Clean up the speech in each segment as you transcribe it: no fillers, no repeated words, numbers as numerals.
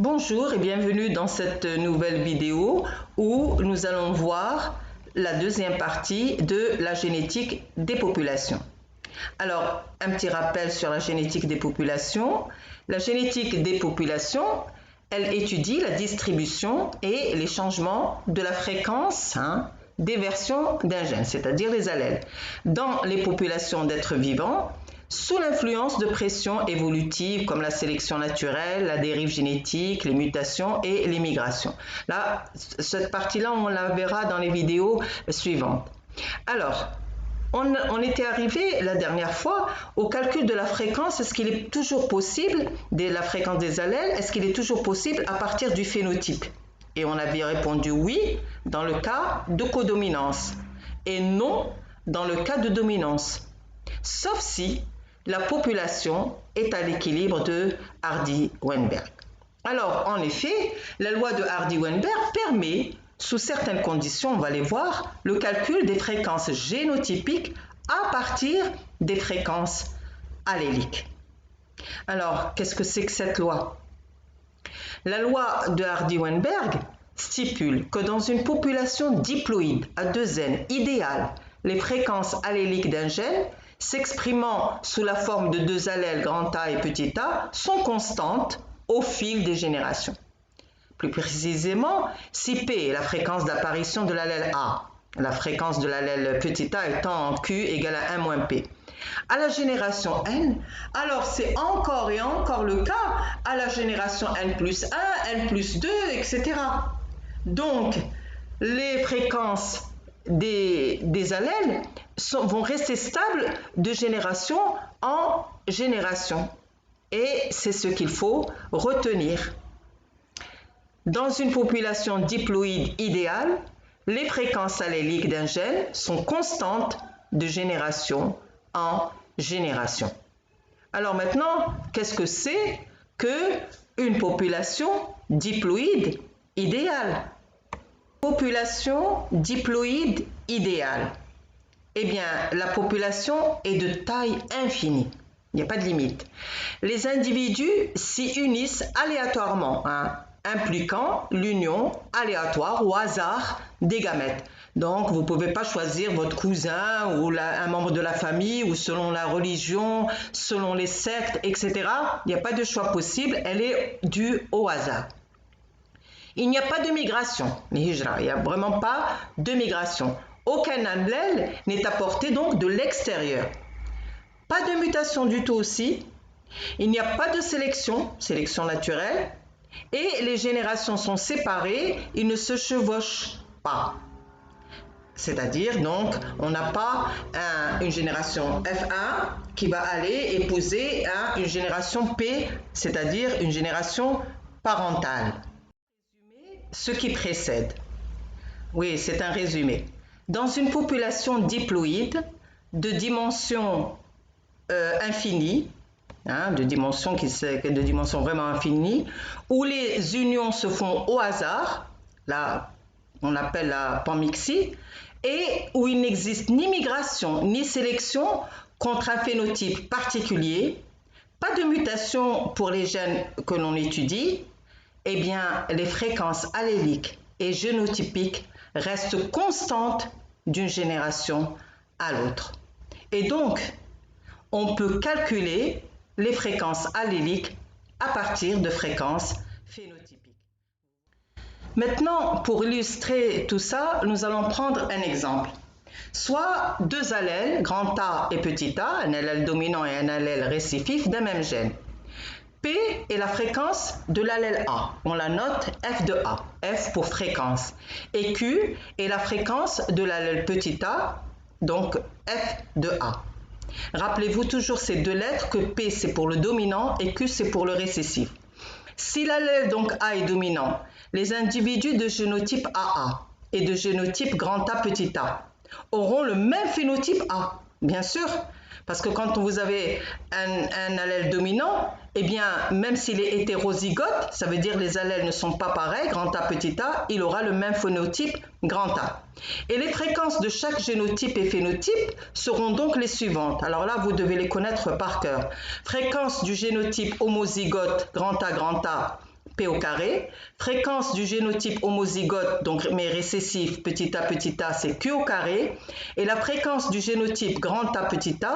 Bonjour et bienvenue dans cette nouvelle vidéo où nous allons voir la deuxième partie de la génétique des populations. Alors, un petit rappel sur la génétique des populations. La génétique des populations, elle étudie la distribution et les changements de la fréquence des versions d'un gène, c'est-à-dire les allèles, dans les populations d'êtres vivants, sous l'influence de pressions évolutives comme la sélection naturelle, la dérive génétique, les mutations et les migrations. Là, cette partie-là, on la verra dans les vidéos suivantes. Alors, on était arrivé la dernière fois au calcul de la fréquence. Est-ce qu'il est toujours possible, de la fréquence des allèles, est-ce qu'il est toujours possible à partir du phénotype? Et on avait répondu oui dans le cas de codominance et non dans le cas de dominance, sauf si la population est à l'équilibre de Hardy-Weinberg. Alors, en effet, la loi de Hardy-Weinberg permet, sous certaines conditions, on va les voir, le calcul des fréquences génotypiques à partir des fréquences alléliques. Alors, qu'est-ce que c'est que cette loi? La loi de Hardy-Weinberg stipule que dans une population diploïde à 2N idéale, les fréquences alléliques d'un gène s'exprimant sous la forme de deux allèles grand A et petit a sont constantes au fil des générations. Plus précisément, si P est la fréquence d'apparition de l'allèle A, la fréquence de l'allèle petit a étant en Q égale à 1 moins P, à la génération N, alors c'est encore et encore le cas à la génération N plus 1, N plus 2, etc. Donc, les fréquences des allèles vont rester stables de génération en génération. Et c'est ce qu'il faut retenir. Dans une population diploïde idéale, les fréquences alléliques d'un gène sont constantes de génération en génération. Alors maintenant, qu'est-ce que c'est qu'une population diploïde idéale? Population diploïde idéale. Eh bien, la population est de taille infinie. Il n'y a pas de limite. Les individus s'y unissent aléatoirement, impliquant l'union aléatoire au hasard des gamètes. Donc, vous ne pouvez pas choisir votre cousin ou un membre de la famille ou selon la religion, selon les sectes, etc. Il n'y a pas de choix possible, elle est due au hasard. Il n'y a pas de migration, les hijra, il n'y a vraiment pas de migration. Aucun allèle n'est apporté donc de l'extérieur. Pas de mutation du tout aussi. Il n'y a pas de sélection naturelle. Et les générations sont séparées, ils ne se chevauchent pas. C'est-à-dire, donc, on n'a pas une génération F1 qui va aller épouser une génération P, c'est-à-dire une génération parentale. Ce qui précède. Oui, c'est un résumé. Dans une population diploïde de dimension infinie, de dimension vraiment infinie, où les unions se font au hasard, là on appelle la panmixie, et où il n'existe ni migration ni sélection contre un phénotype particulier, pas de mutation pour les gènes que l'on étudie, eh bien les fréquences alléliques et génotypiques restent constantes d'une génération à l'autre. Et donc, on peut calculer les fréquences alléliques à partir de fréquences phénotypiques. Maintenant, pour illustrer tout ça, nous allons prendre un exemple. Soit deux allèles, grand A et petit a, un allèle dominant et un allèle récessif d'un même gène. P est la fréquence de l'allèle A, on la note F de A, F pour fréquence, et Q est la fréquence de l'allèle petit a, donc F de A. Rappelez-vous toujours ces deux lettres que P c'est pour le dominant et Q c'est pour le récessif. Si l'allèle donc A est dominant, les individus de génotype AA et de génotype grand A petit a auront le même phénotype A, bien sûr. Parce que quand vous avez un allèle dominant, eh bien, même s'il est hétérozygote, ça veut dire les allèles ne sont pas pareils, grand A, petit a, il aura le même phénotype, grand A. Et les fréquences de chaque génotype et phénotype seront donc les suivantes. Alors là, vous devez les connaître par cœur. Fréquence du génotype homozygote, grand A, P au carré. Fréquence du génotype homozygote, donc mais récessif, petit a, c'est Q au carré. Et la fréquence du génotype grand A,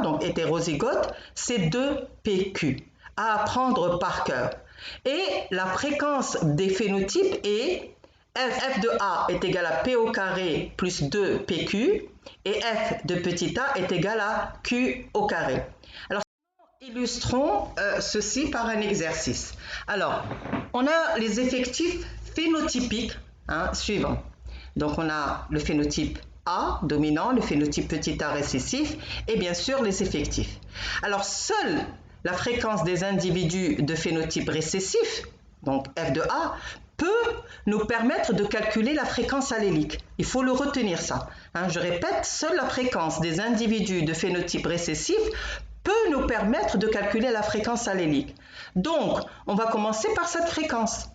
donc hétérozygote, c'est 2PQ, à apprendre par cœur. Et la fréquence des phénotypes est F de A est égal à P au carré plus 2PQ, et F de petit a est égal à Q au carré. Alors, illustrons ceci par un exercice. Alors, on a les effectifs phénotypiques suivants. Donc, on a le phénotype A dominant, le phénotype petit a récessif et bien sûr les effectifs. Alors, seule la fréquence des individus de phénotype récessif, donc F de A, peut nous permettre de calculer la fréquence allélique. Il faut le retenir ça. Je répète, seule la fréquence des individus de phénotype récessif peut nous permettre de calculer la fréquence allélique. Donc, on va commencer par cette fréquence.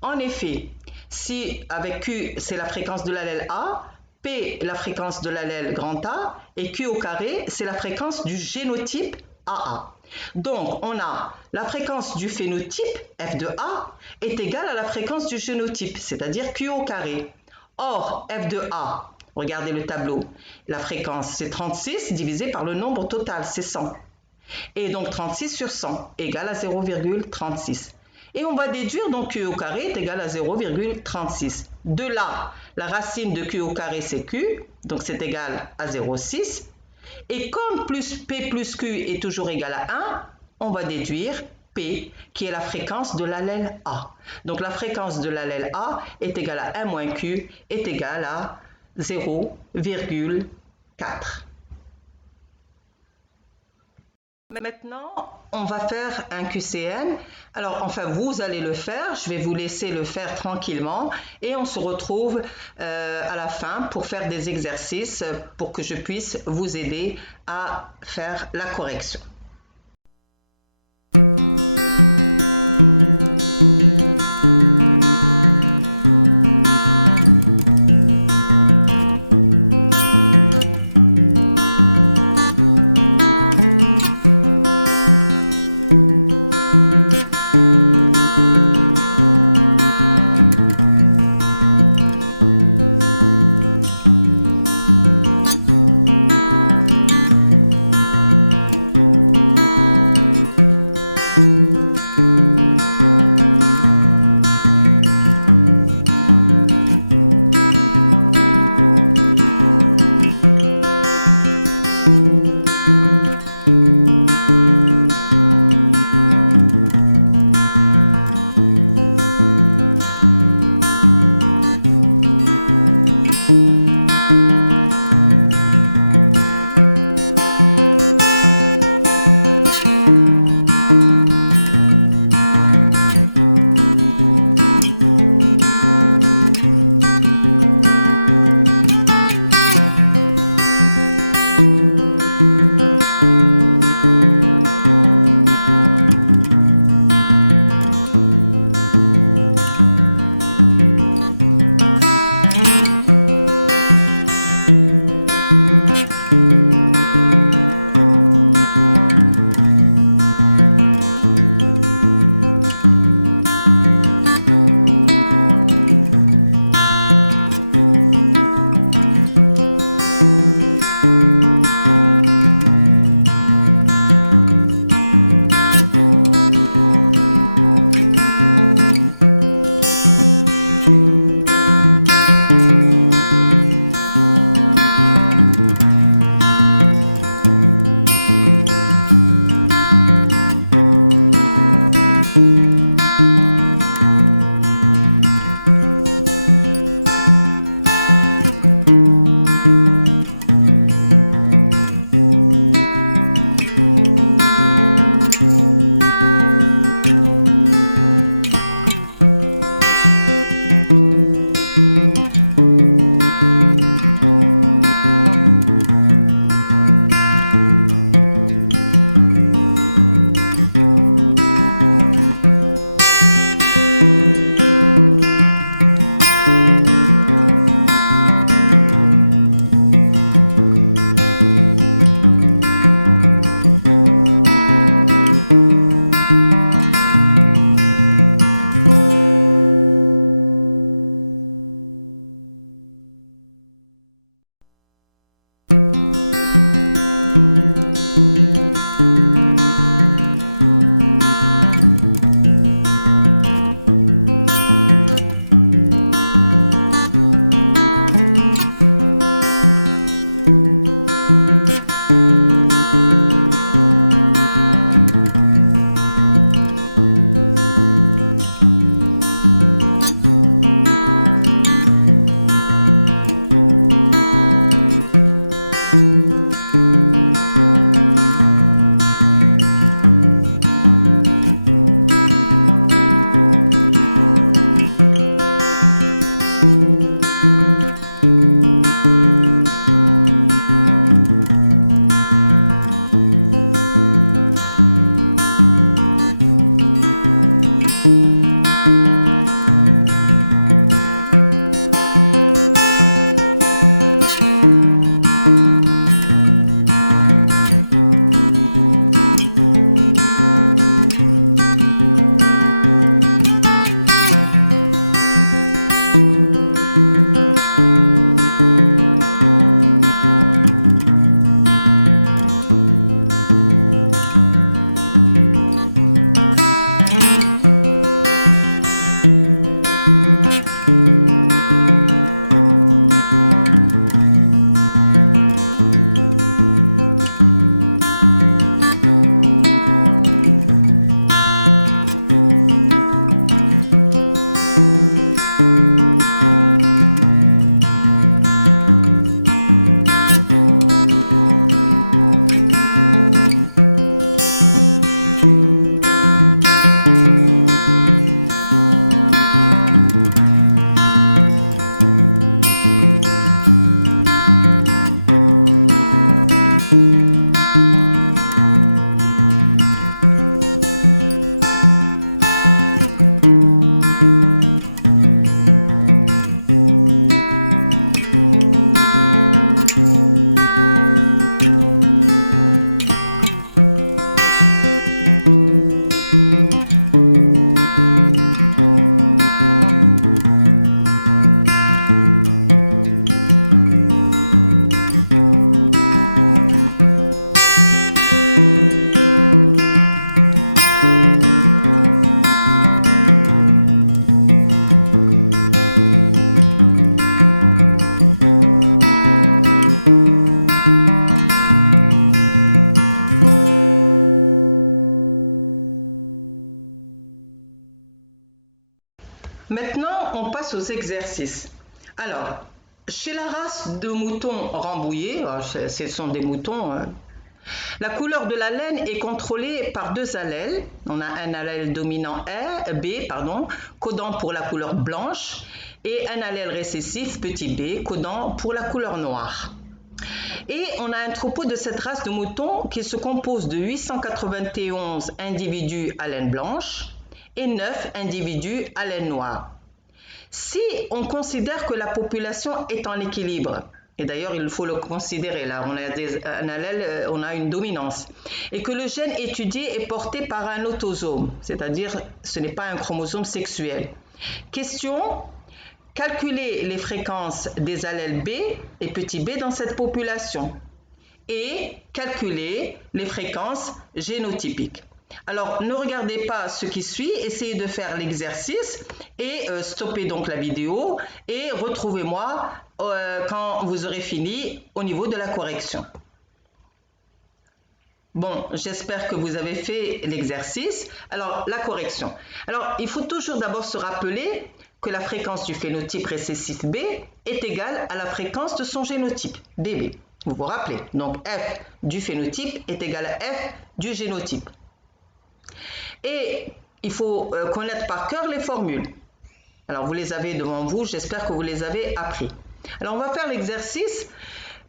En effet, si avec Q, c'est la fréquence de l'allèle A, P, la fréquence de l'allèle grand A, et Q au carré, c'est la fréquence du génotype AA. Donc, on a la fréquence du phénotype, F de A, est égale à la fréquence du génotype, c'est-à-dire Q au carré. Or, F de A, regardez le tableau, la fréquence c'est 36 divisé par le nombre total, c'est 100. Et donc 36 sur 100 égale à 0,36. Et on va déduire donc Q au carré est égal à 0,36. De là, la racine de Q au carré c'est Q, donc c'est égal à 0,6. Et comme P plus Q est toujours égal à 1, on va déduire P, qui est la fréquence de l'allèle A. Donc la fréquence de l'allèle A est égale à 1 moins Q est égale à 0,4. Maintenant, on va faire un QCM. Alors, enfin, vous allez le faire. Je vais vous laisser le faire tranquillement. Et on se retrouve à la fin pour faire des exercices pour que je puisse vous aider à faire la correction. Maintenant, on passe aux exercices. Alors, chez la race de moutons rambouillés, ce sont des moutons, la couleur de la laine est contrôlée par deux allèles. On a un allèle dominant B, codant pour la couleur blanche, et un allèle récessif, petit b, codant pour la couleur noire. Et on a un troupeau de cette race de moutons qui se compose de 891 individus à laine blanche et 9 individus à laine noire. Si on considère que la population est en équilibre, et d'ailleurs il faut le considérer, là on a un allèle, on a une dominance, et que le gène étudié est porté par un autosome, c'est-à-dire ce n'est pas un chromosome sexuel. Question: calculer les fréquences des allèles B et petit b dans cette population et calculer les fréquences génotypiques. Alors, ne regardez pas ce qui suit, essayez de faire l'exercice et stoppez donc la vidéo et retrouvez-moi quand vous aurez fini au niveau de la correction. Bon, j'espère que vous avez fait l'exercice. Alors, la correction. Alors, il faut toujours d'abord se rappeler que la fréquence du phénotype récessif B est égale à la fréquence de son génotype, BB. Vous vous rappelez? Donc, F du phénotype est égal à F du génotype. Et il faut connaître par cœur les formules. Alors, vous les avez devant vous, j'espère que vous les avez appris. Alors, on va faire l'exercice.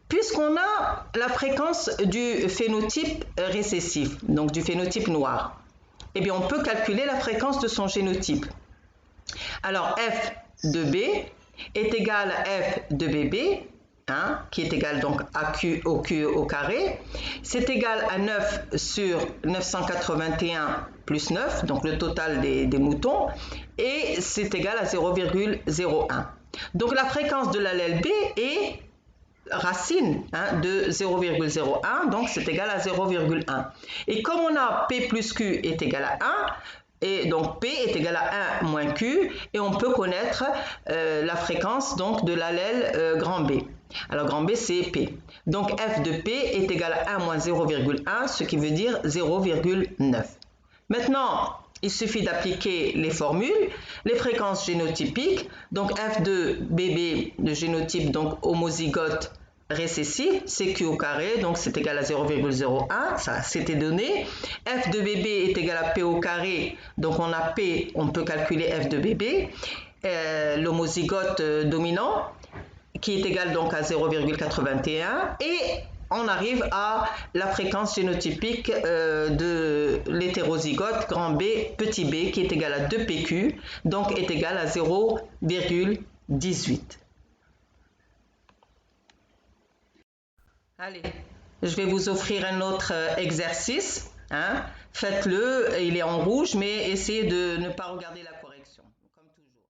Puisqu'on a la fréquence du phénotype récessif, donc du phénotype noir, eh bien, on peut calculer la fréquence de son génotype. Alors, F de B est égal à F de BB, qui est égal donc à Q au carré. C'est égal à 9 sur 981 plus 9, donc le total des moutons, et c'est égal à 0,01. Donc, la fréquence de l'allèle B est racine de 0,01, donc c'est égal à 0,1. Et comme on a P plus Q est égal à 1, et donc P est égal à 1 moins Q, et on peut connaître la fréquence donc de l'allèle grand B. Alors grand B c'est P. Donc F de P est égal à 1 moins 0,1, ce qui veut dire 0,9. Maintenant, il suffit d'appliquer les formules, les fréquences génotypiques, donc F de BB de génotype donc homozygote récessif, c'est Q au carré, donc c'est égal à 0,01, ça c'était donné. F de BB est égal à P au carré, donc on a P, on peut calculer F de BB, l'homozygote dominant, qui est égal donc à 0,81, et on arrive à la fréquence génotypique de l'hétérozygote grand B, petit b, qui est égal à 2PQ, donc est égal à 0,18. Allez, je vais vous offrir un autre exercice. Faites-le, il est en rouge, mais essayez de ne pas regarder la correction, comme toujours.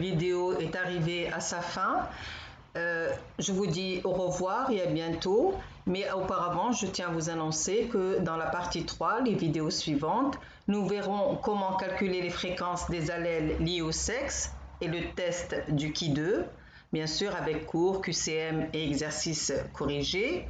Vidéo est arrivée à sa fin. Je vous dis au revoir et à bientôt. Mais auparavant, je tiens à vous annoncer que dans la partie 3, les vidéos suivantes, nous verrons comment calculer les fréquences des allèles liés au sexe et le test du Ki2, bien sûr avec cours, QCM et exercices corrigés.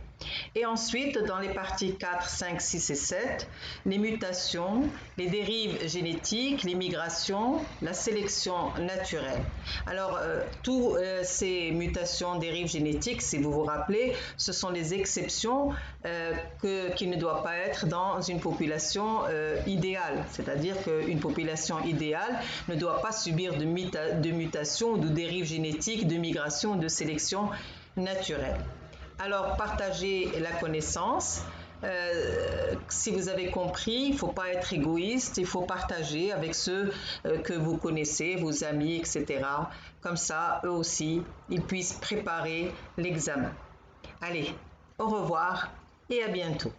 Et ensuite, dans les parties 4, 5, 6 et 7, les mutations, les dérives génétiques, les migrations, la sélection naturelle. Alors, toutes ces mutations, dérives génétiques, si vous vous rappelez, ce sont les exceptions qui ne doivent pas être dans une population idéale. C'est-à-dire qu'une population idéale ne doit pas subir de mutations ou de dérives génétiques, de migration ou de sélection naturelle. Alors, partagez la connaissance. Si vous avez compris, il ne faut pas être égoïste, il faut partager avec ceux que vous connaissez, vos amis, etc. Comme ça, eux aussi, ils puissent préparer l'examen. Allez, au revoir et à bientôt.